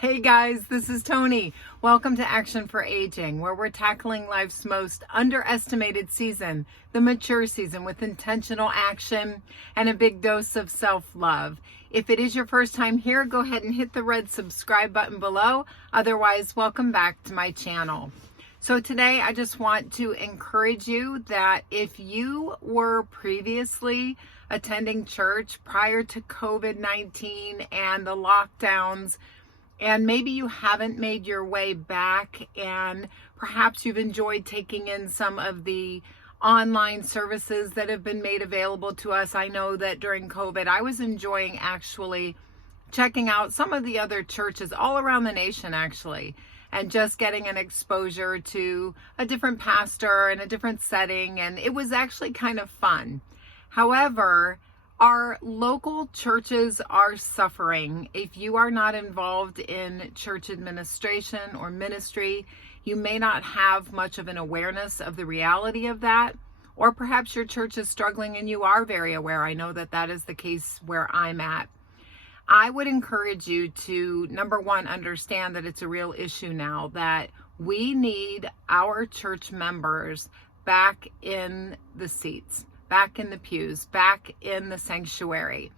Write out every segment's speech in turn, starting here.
Hey guys, this is Toni. Welcome to Action for Aging, where we're tackling life's most underestimated season, the mature season, with intentional action and a big dose of self-love. If it is your first time here, go ahead and hit the red subscribe button below. Otherwise, welcome back to my channel. So today I just want to encourage you that if you were previously attending church prior to COVID-19 and the lockdowns, and maybe you haven't made your way back, and perhaps you've enjoyed taking in some of the online services that have been made available to us. I know that during COVID, I was enjoying actually checking out some of the other churches all around the nation, actually, and just getting an exposure to a different pastor and a different setting. And it was actually kind of fun. However, our local churches are suffering. If you are not involved in church administration or ministry, you may not have much of an awareness of the reality of that. Or perhaps your church is struggling and you are very aware. I know that that is the case where I'm at. I would encourage you to, number one, understand that it's a real issue now, that we need our church members back in the seats, back in the pews, back in the sanctuary.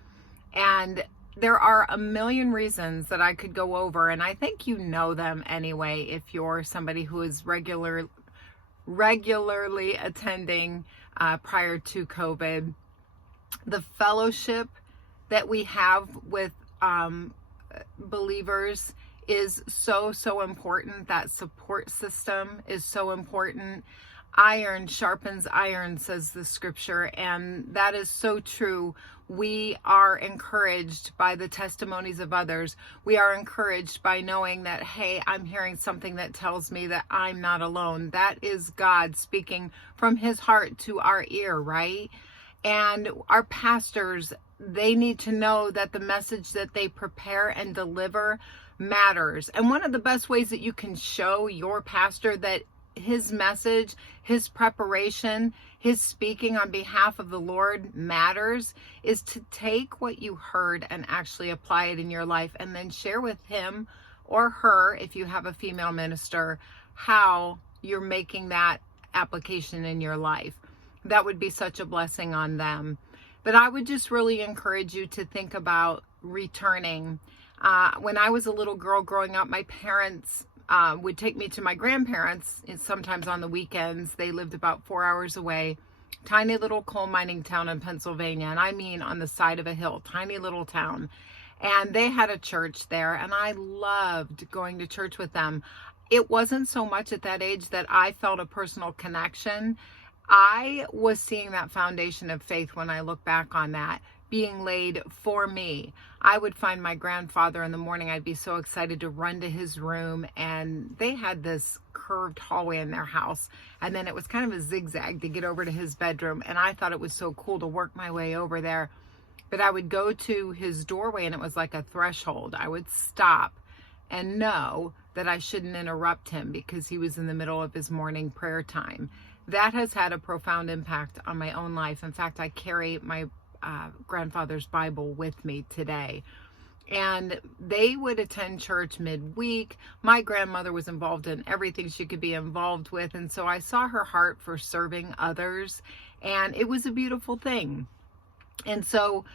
And there are a million reasons that I could go over, and I think you know them anyway if you're somebody who is regularly attending prior to COVID. The fellowship that we have with believers is so important. That support system is so important. Iron sharpens iron, says the scripture, and that is so true. We are encouraged by the testimonies of others. We are encouraged by knowing that, hey, I'm hearing something that tells me that I'm not alone. That is God speaking from his heart to our ear, right? And our pastors, they need to know that the message that they prepare and deliver matters. And one of the best ways that you can show your pastor that his message, his preparation, his speaking on behalf of the Lord matters is to take what you heard and actually apply it in your life, and then share with him or her, if you have a female minister, how you're making that application in your life. That would be such a blessing on them. But I would just really encourage you to think about returning. When I was a little girl growing up, my parents would take me to my grandparents, sometimes on the weekends. They lived about 4 hours away, tiny little coal mining town in Pennsylvania. And I mean on the side of a hill, tiny little town. And they had a church there, and I loved going to church with them. It wasn't so much at that age that I felt a personal connection. I was seeing that foundation of faith when I look back on that being laid for me. I would find my grandfather in the morning. I'd be so excited to run to his room, and they had this curved hallway in their house, and then it was kind of a zigzag to get over to his bedroom, and I thought it was so cool to work my way over there. But I would go to his doorway, and it was like a threshold. I would stop and know that I shouldn't interrupt him because he was in the middle of his morning prayer time. That has had a profound impact on my own life. In fact, I carry my grandfather's Bible with me today. And they would attend church midweek. My grandmother was involved in everything she could be involved with. And so I saw her heart for serving others. And it was a beautiful thing. And so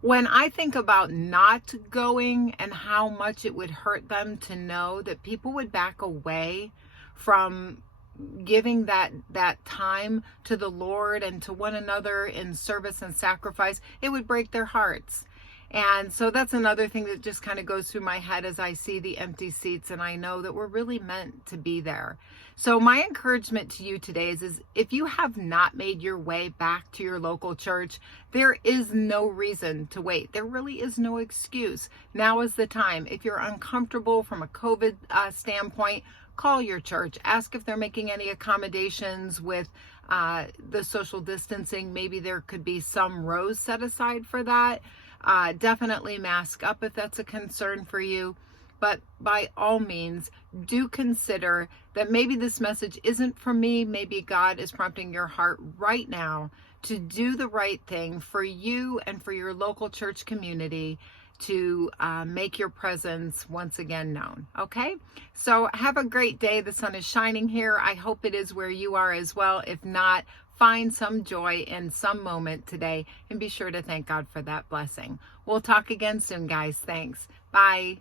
when I think about not going and how much it would hurt them to know that people would back away from giving that time to the Lord and to one another in service and sacrifice, it would break their hearts. And so that's another thing that just kind of goes through my head as I see the empty seats, and I know that we're really meant to be there. So my encouragement to you today is if you have not made your way back to your local church, there is no reason to wait. There really is no excuse. Now is the time. If you're uncomfortable from a COVID standpoint, call your church. Ask if they're making any accommodations with the social distancing. Maybe there could be some rows set aside for that. Definitely mask up if that's a concern for you. But by all means, do consider that maybe this message isn't for me. Maybe God is prompting your heart right now to do the right thing for you and for your local church community, to make your presence once again known. Okay, so have a great day. The sun is shining here. I hope it is where you are as well. If not, find some joy in some moment today and be sure to thank God for that blessing. We'll talk again soon, guys. Thanks. Bye.